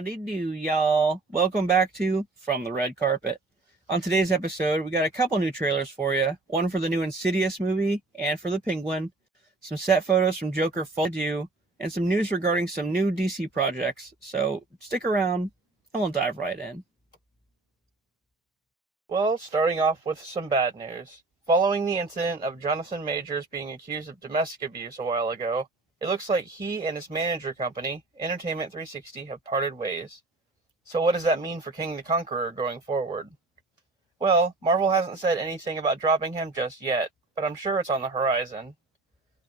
Howdy do, y'all. Welcome back to From the Red Carpet. On today's episode, we got a couple new trailers for you. One for the new Insidious movie and for The Penguin, some set photos from Joker Folie A Deux, and some news regarding some new DC projects. So stick around and we'll dive right in. Well, starting off with some bad news. Following the incident of Jonathan Majors being accused of domestic abuse a while ago, it looks like he and his manager company, Entertainment 360, have parted ways. So what does that mean for King the Conqueror going forward? Well, Marvel hasn't said anything about dropping him just yet, but I'm sure it's on the horizon.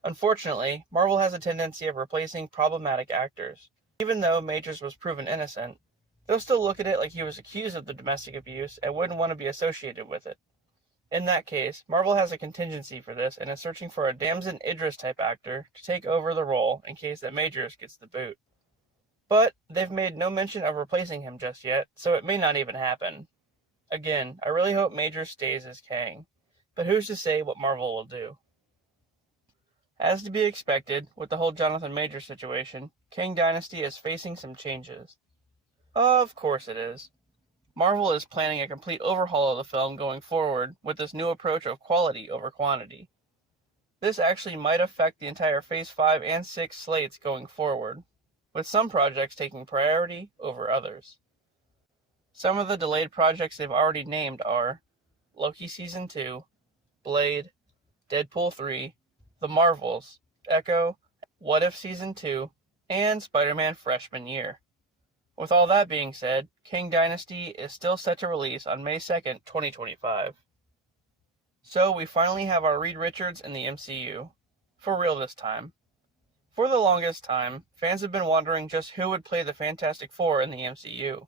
Unfortunately, Marvel has a tendency of replacing problematic actors. Even though Majors was proven innocent, they'll still look at it like he was accused of the domestic abuse and wouldn't want to be associated with it. In that case, Marvel has a contingency for this and is searching for a Damson Idris type actor to take over the role in case that Majors gets the boot. But they've made no mention of replacing him just yet, so it may not even happen. Again, I really hope Majors stays as Kang, but who's to say what Marvel will do? As to be expected, with the whole Jonathan Majors situation, Kang Dynasty is facing some changes. Of course it is. Marvel is planning a complete overhaul of the film going forward with this new approach of quality over quantity. This actually might affect the entire Phase 5 and 6 slates going forward, with some projects taking priority over others. Some of the delayed projects they've already named are Loki Season 2, Blade, Deadpool 3, The Marvels, Echo, What If Season 2, and Spider-Man Freshman Year. With all that being said, Kang Dynasty is still set to release on May 2nd, 2025. So we finally have our Reed Richards in the MCU. For real this time. For the longest time, fans have been wondering just who would play the Fantastic Four in the MCU.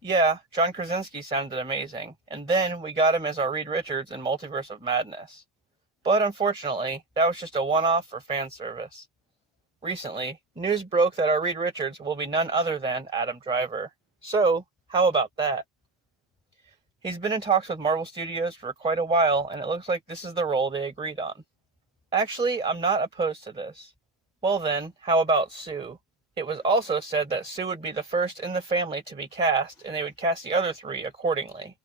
Yeah, John Krasinski sounded amazing, and then we got him as our Reed Richards in Multiverse of Madness. But unfortunately, that was just a one-off for fan service. Recently, news broke that our Reed Richards will be none other than Adam Driver. So, how about that? He's been in talks with Marvel Studios for quite a while, and it looks like this is the role they agreed on. Actually, I'm not opposed to this. Well then, how about Sue? It was also said that Sue would be the first in the family to be cast, and they would cast the other three accordingly.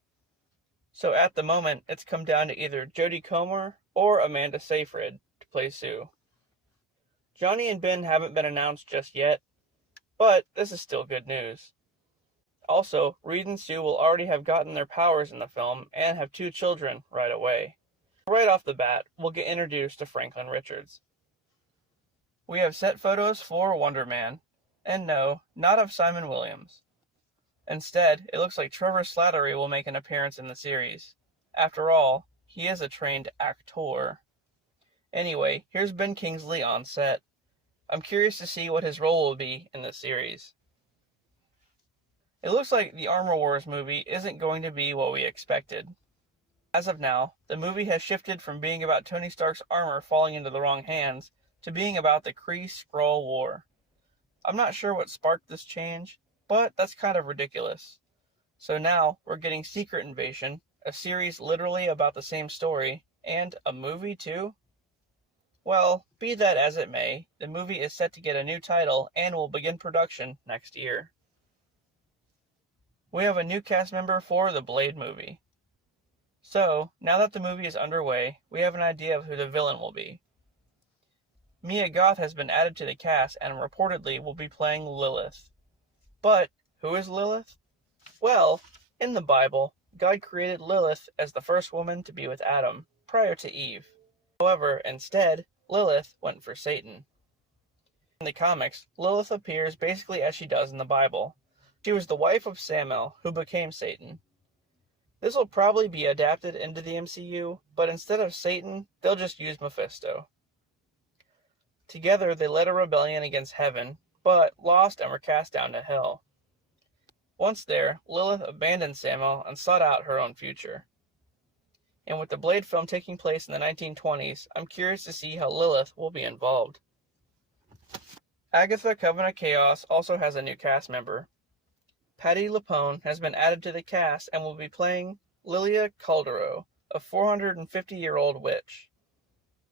So at the moment, it's come down to either Jodie Comer or Amanda Seyfried to play Sue. Johnny and Ben haven't been announced just yet, but this is still good news. Also, Reed and Sue will already have gotten their powers in the film and have 2 children right away. Right off the bat, we'll get introduced to Franklin Richards. We have set photos for Wonder Man, and no, not of Simon Williams. Instead, it looks like Trevor Slattery will make an appearance in the series. After all, he is a trained actor. Anyway, here's Ben Kingsley on set. I'm curious to see what his role will be in the series. It looks like the Armor Wars movie isn't going to be what we expected. As of now, the movie has shifted from being about Tony Stark's armor falling into the wrong hands to being about the Kree-Skrull War. I'm not sure what sparked this change, but that's kind of ridiculous. So now, we're getting Secret Invasion, a series literally about the same story, and a movie too? Well, be that as it may, the movie is set to get a new title and will begin production next year. We have a new cast member for the Blade movie. So, now that the movie is underway, we have an idea of who the villain will be. Mia Goth has been added to the cast and reportedly will be playing Lilith. But, who is Lilith? Well, in the Bible, God created Lilith as the first woman to be with Adam, prior to Eve. However, instead, Lilith went for Satan. In the comics, Lilith appears basically as she does in the Bible. She was the wife of Samael, who became Satan. This will probably be adapted into the MCU, but instead of Satan, they'll just use Mephisto. Together, they led a rebellion against heaven, but lost and were cast down to hell. Once there, Lilith abandoned Samael and sought out her own future. And with the Blade film taking place in the 1920s, I'm curious to see how Lilith will be involved. Agatha Coven of Chaos also has a new cast member. Patti LuPone has been added to the cast and will be playing Lilia Calderon, a 450-year-old witch.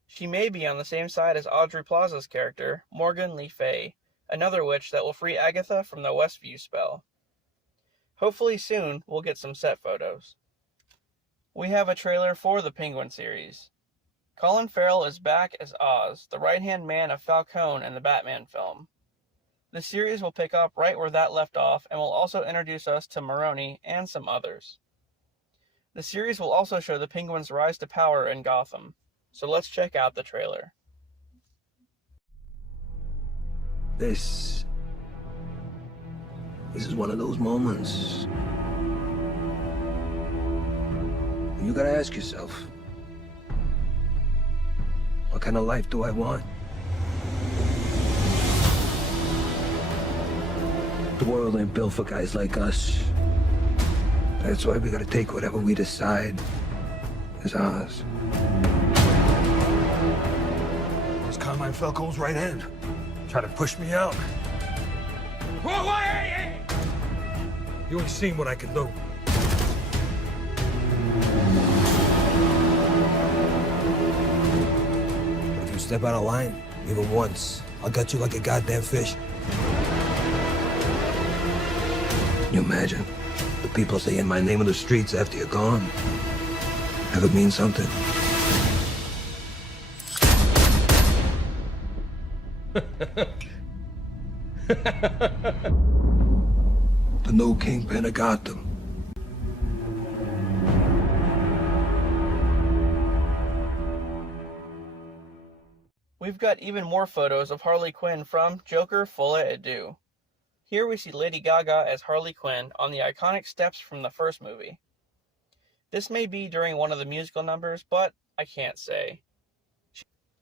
She may be on the same side as Aubrey Plaza's character, Morgan Le Fay, another witch that will free Agatha from the Westview spell. Hopefully soon we'll get some set photos. We have a trailer for the Penguin series. Colin Farrell is back as Oz, the right-hand man of Falcone in the Batman film. The series will pick up right where that left off and will also introduce us to Maroni and some others. The series will also show the Penguin's rise to power in Gotham. So let's check out the trailer. This is one of those moments you gotta ask yourself, what kind of life do I want? The world ain't built for guys like us. That's why we gotta take whatever we decide is ours. It's Carmine Falcone's right hand. Try to push me out. Whoa, hey! You ain't seen what I can do. If you step out of line, even once, I'll gut you like a goddamn fish. Can you imagine the people saying my name in the streets after you're gone? Have it mean something? The new kingpin of Gotham. We've got even more photos of Harley Quinn from Joker Folie A Deux. Here we see Lady Gaga as Harley Quinn on the iconic steps from the first movie. This may be during one of the musical numbers, but I can't say.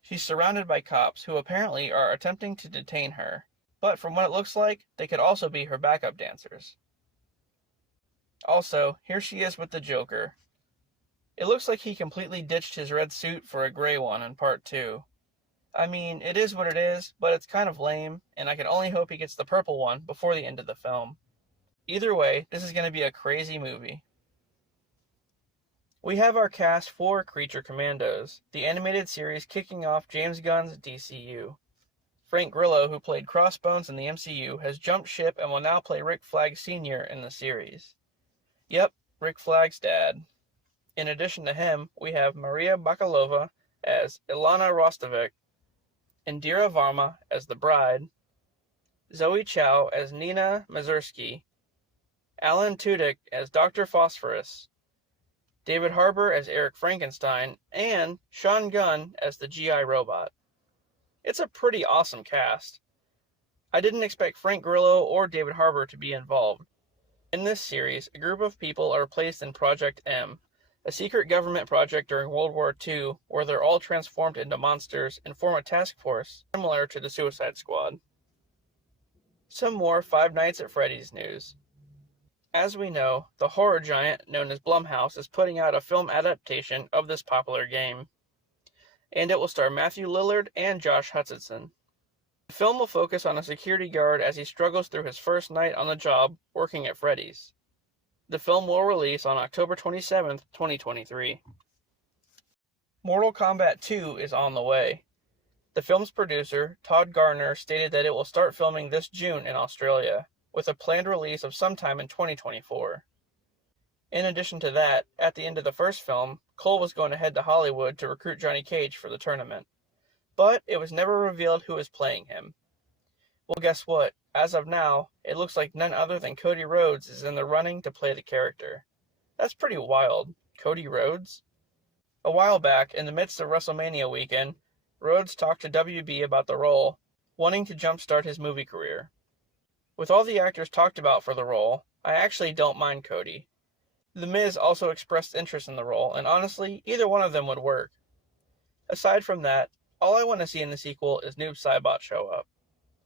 She's surrounded by cops who apparently are attempting to detain her, but from what it looks like, they could also be her backup dancers. Also, here she is with the Joker. It looks like he completely ditched his red suit for a gray one in part 2. I mean, it is what it is, but it's kind of lame, and I can only hope he gets the purple one before the end of the film. Either way, this is going to be a crazy movie. We have our cast for Creature Commandos, the animated series kicking off James Gunn's DCU. Frank Grillo, who played Crossbones in the MCU, has jumped ship and will now play Rick Flag Sr. in the series. Yep, Rick Flag's dad. In addition to him, we have Maria Bakalova as Ilana Rostovich, Indira Varma as the bride, Zoe Chow as Nina Mazursky, Alan Tudyk as Dr. Phosphorus, David Harbour as Eric Frankenstein, and Sean Gunn as the GI Robot. It's a pretty awesome cast. I didn't expect Frank Grillo or David Harbour to be involved. In this series, a group of people are placed in Project M, a secret government project during World War II where they're all transformed into monsters and form a task force similar to the Suicide Squad. Some more Five Nights at Freddy's news. As we know, the horror giant known as Blumhouse is putting out a film adaptation of this popular game, and it will star Matthew Lillard and Josh Hutcherson. The film will focus on a security guard as he struggles through his first night on the job working at Freddy's. The film will release on October 27th, 2023. Mortal Kombat 2 is on the way. The film's producer, Todd Garner, stated that it will start filming this June in Australia, with a planned release of sometime in 2024. In addition to that, at the end of the first film, Cole was going to head to Hollywood to recruit Johnny Cage for the tournament. But it was never revealed who was playing him. Well, guess what? As of now, it looks like none other than Cody Rhodes is in the running to play the character. That's pretty wild. Cody Rhodes? A while back, in the midst of WrestleMania weekend, Rhodes talked to WB about the role, wanting to jumpstart his movie career. With all the actors talked about for the role, I actually don't mind Cody. The Miz also expressed interest in the role, and honestly, either one of them would work. Aside from that, all I want to see in the sequel is Noob Saibot show up.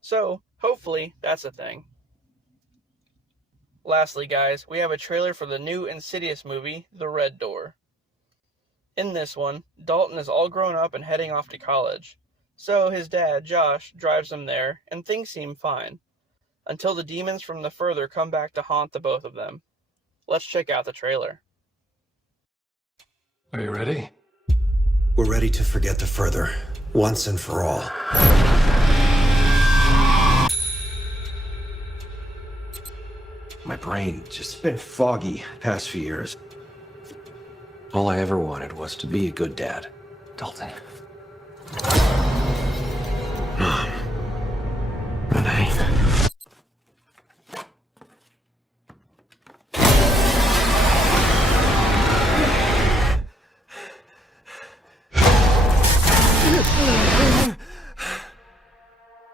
So, hopefully, that's a thing. Lastly, guys, we have a trailer for the new Insidious movie, The Red Door. In this one, Dalton is all grown up and heading off to college. So his dad, Josh, drives him there, and things seem fine. Until the demons from the Further come back to haunt the both of them. Let's check out the trailer. Are you ready? We're ready to forget the Further, once and for all. My brain just been foggy past few years. All I ever wanted was to be a good dad. Dalton. Mom. Renee.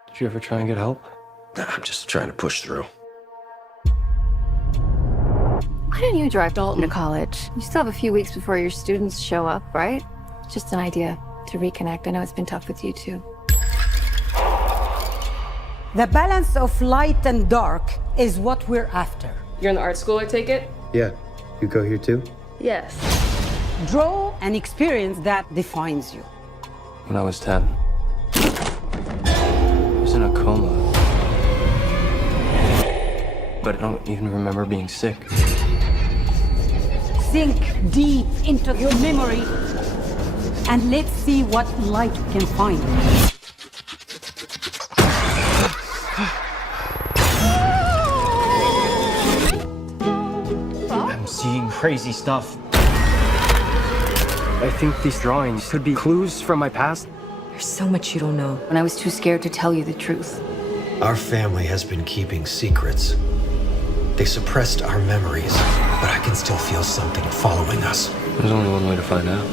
Did you ever try and get help? I'm just trying to push through. Why don't you drive Dalton to college? You still have a few weeks before your students show up, right? Just an idea to reconnect. I know it's been tough with you too. The balance of light and dark is what we're after. You're in the art school, I take it? Yeah. You go here too? Yes. Draw an experience that defines you. When I was 10, I was in a coma. But I don't even remember being sick. Sink deep into your memory and let's see what light can find. I'm seeing crazy stuff. I think these drawings could be clues from my past. There's so much you don't know. When I was too scared to tell you the truth. Our family has been keeping secrets. They suppressed our memories, but I can still feel something following us. There's only one way to find out.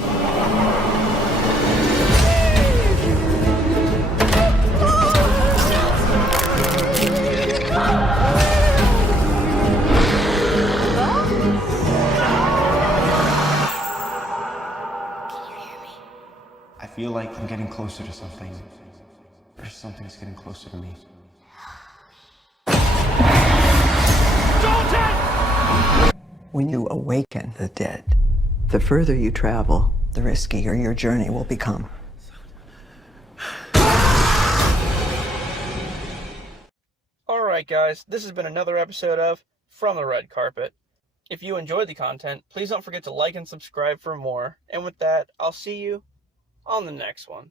I feel like I'm getting closer to something. Or something's getting closer to me. When you awaken the dead, the further you travel, the riskier your journey will become. Alright guys, this has been another episode of From the Red Carpet. If you enjoyed the content, please don't forget to like and subscribe for more. And with that, I'll see you on the next one.